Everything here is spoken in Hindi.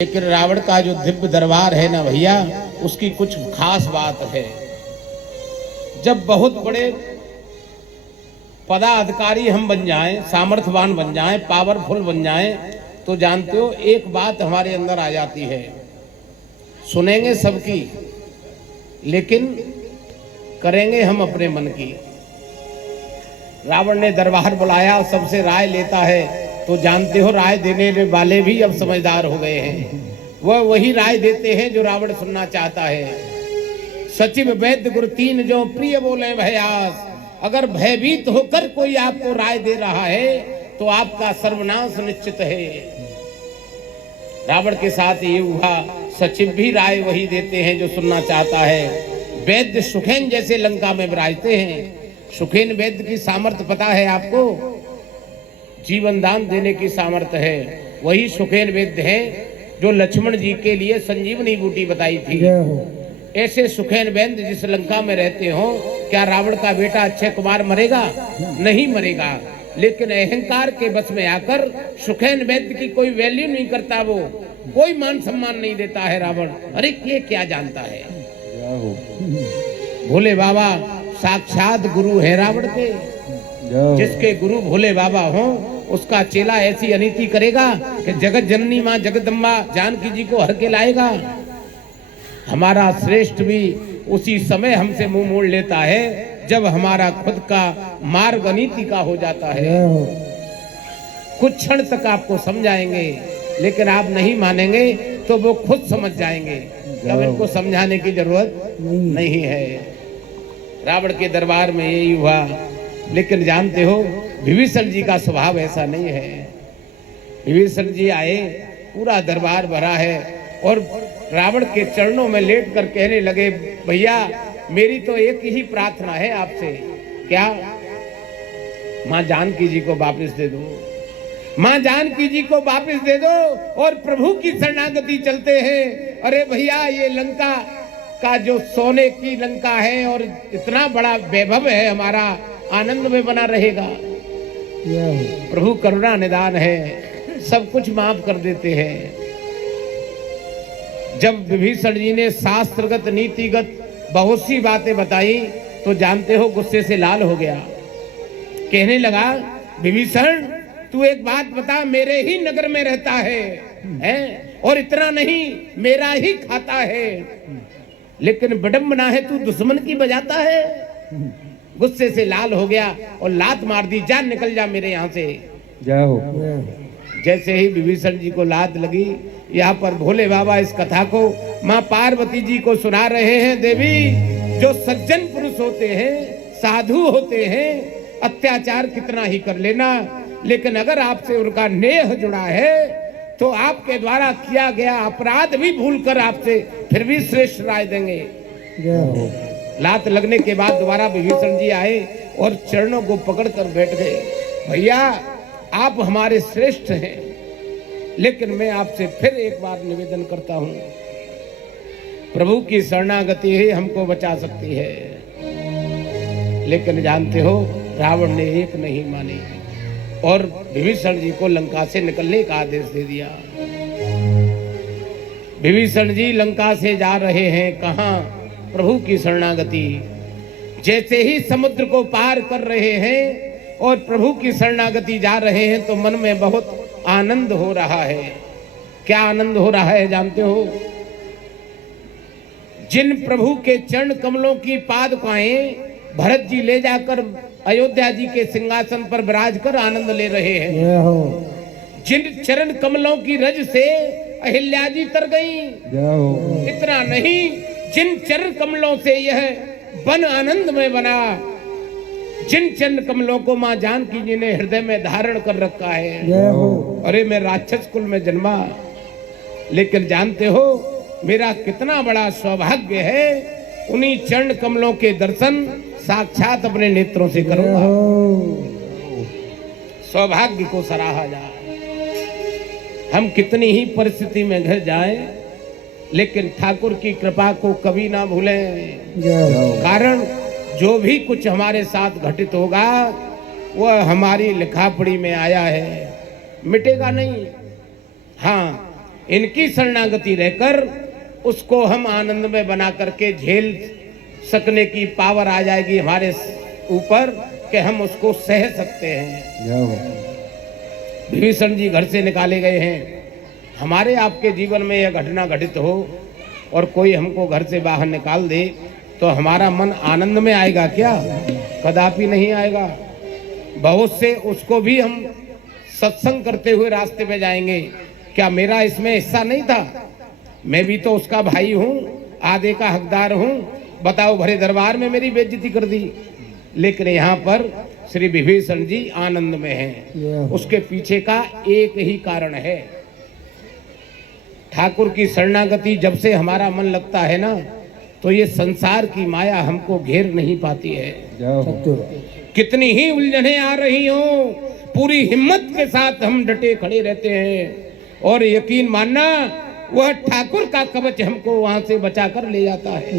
लेकिन रावण का जो दिव्य दरबार है ना भैया, उसकी कुछ खास बात है। जब बहुत बड़े पदाधिकारी हम बन जाएं, सामर्थ्यवान बन जाएं, पावरफुल बन जाएं, तो जानते हो एक बात हमारे अंदर आ जाती है, सुनेंगे सबकी लेकिन करेंगे हम अपने मन की। रावण ने दरबार बुलाया, सबसे राय लेता है, तो जानते हो राय देने वाले भी अब समझदार हो गए हैं। वह वही राय देते हैं जो रावण सुनना चाहता है। सचिव वैद्य गुरु तीन जो प्रिय बोले भयास। अगर भयभीत होकर कोई आपको राय दे रहा है तो आपका सर्वनाश निश्चित है। रावण के साथ ये हुआ, सचिव भी राय वही देते हैं जो सुनना चाहता है। वैद्य सुखेन जैसे लंका में विराजते हैं। सुखेन वैद्य की सामर्थ्य पता है आपको, जीवन दान देने की सामर्थ्य है। वही सुखेन वैद्य हैं जो लक्ष्मण जी के लिए संजीवनी बूटी बताई थी। ऐसे सुखेन वैद्य जिस लंका में रहते हो, क्या रावण का बेटा अक्षय कुमार मरेगा? नहीं मरेगा। लेकिन अहंकार के बस में आकर सुखेन वैद्य की कोई वैल्यू नहीं करता, वो कोई मान सम्मान नहीं देता है रावण। अरे ये क्या जानता है, भोले बाबा साक्षात गुरु है रावण के। जिसके गुरु भोले बाबा हो उसका चेला ऐसी अनीति करेगा कि जगत जननी मां जगदम्बा जानकी जी को हर के लाएगा। हमारा श्रेष्ठ भी उसी समय हमसे मुंह मोड़ लेता है जब हमारा खुद का मार्ग अनीति का हो जाता है। कुछ क्षण तक आपको समझाएंगे लेकिन आप नहीं मानेंगे तो वो खुद समझ जाएंगे। अब इनको समझाने की जरूरत नहीं है। रावण के दरबार में यही हुआ। लेकिन जानते हो विभीषण जी का स्वभाव ऐसा नहीं है। विभीषण जी आए, पूरा दरबार भरा है और रावण के चरणों में लेट कर कहने लगे, भैया मेरी तो एक ही प्रार्थना है आपसे। क्या? मां जानकी जी को वापस दे दो, मां जानकी जी को वापस दे दो और प्रभु की शरणागति चलते हैं। अरे भैया ये लंका का जो सोने की लंका है और इतना बड़ा वैभव है हमारा, आनंद में बना रहेगा। प्रभु करुणा निदान है, सब कुछ माफ कर देते हैं। जब विभीषण जी ने शास्त्रगत नीतिगत बहुत सी बातें बताई तो जानते हो गुस्से से लाल हो गया। कहने लगा, विभीषण तू एक बात बता, मेरे ही नगर में रहता है और इतना नहीं मेरा ही खाता है, लेकिन विडंबना है तू दुश्मन की बजाता है। गुस्से से लाल हो गया और लात मार दी, जा निकल जा मेरे यहाँ से जाओ। जैसे ही विभीषण जी को लात लगी, यहाँ पर भोले बाबा इस कथा को माँ पार्वती जी को सुना रहे हैं। देवी जो सज्जन पुरुष होते हैं, साधु होते हैं, अत्याचार कितना ही कर लेना, लेकिन अगर आपसे उनका नेह जुड़ा है तो आपके द्वारा किया गया अपराध भी भूलकर आपसे फिर भी श्रेष्ठ राय देंगे। लात लगने के बाद दोबारा विभीषण जी आए और चरणों को पकड़कर बैठ गए। भैया आप हमारे श्रेष्ठ हैं, लेकिन मैं आपसे फिर एक बार निवेदन करता हूं, प्रभु की शरणागति ही हमको बचा सकती है। लेकिन जानते हो रावण ने एक नहीं मानी और विभीषण जी को लंका से निकलने का आदेश दे दिया। विभीषण जी लंका से जा रहे हैं कहां? प्रभु की शरणागति। जैसे ही समुद्र को पार कर रहे हैं और प्रभु की शरणागति जा रहे हैं तो मन में बहुत आनंद हो रहा है। क्या आनंद हो रहा है जानते हो? जिन प्रभु के चरण कमलों की पादुकाएं भरत जी ले जाकर अयोध्या जी के सिंहासन पर विराज कर आनंद ले रहे हैं, जिन चरण कमलों की रज से अहिल्या जी तर गई, इतना नहीं जिन चरण कमलों से यह वन आनंद में बना, जिन चरण कमलों को मां जानकी जी ने हृदय में धारण कर रखा है। अरे मैं राक्षस कुल में जन्मा, लेकिन जानते हो मेरा कितना बड़ा सौभाग्य है, उन्हीं चरण कमलों के दर्शन साक्षात अपने नेत्रों से करूंगा। सौभाग्य को सराहा जाए। हम कितनी ही परिस्थिति में घिर जाएं, लेकिन ठाकुर की कृपा को कभी ना भूलें। कारण जो भी कुछ हमारे साथ घटित होगा वह हमारी लिखापड़ी में आया है, मिटेगा नहीं। हाँ, इनकी शरणागति रहकर उसको हम आनंद में बना करके झेल सकने की पावर आ जाएगी हमारे ऊपर कि हम उसको सह सकते हैं। विभीषण जी घर से निकाले गए हैं। हमारे आपके जीवन में यह घटना घटित हो और कोई हमको घर से बाहर निकाल दे तो हमारा मन आनंद में आएगा क्या? कदापि नहीं आएगा। बहुत से उसको भी हम सत्संग करते हुए रास्ते पे जाएंगे, क्या मेरा इसमें हिस्सा नहीं था? मैं भी तो उसका भाई हूँ, आधे का हकदार हूँ। बताओ, भरे दरबार में मेरी बेइज्जती कर दी। लेकिन यहाँ पर श्री विभीषण जी आनंद में हैं। उसके पीछे का एक ही कारण है, ठाकुर की शरणागति जब से हमारा मन लगता है ना, तो ये संसार की माया हमको घेर नहीं पाती है। कितनी ही उलझने आ रही हो, पूरी हिम्मत के साथ हम डटे खड़े रहते हैं और यकीन मानना वह ठाकुर का कवच हमको वहां से बचा कर ले जाता है।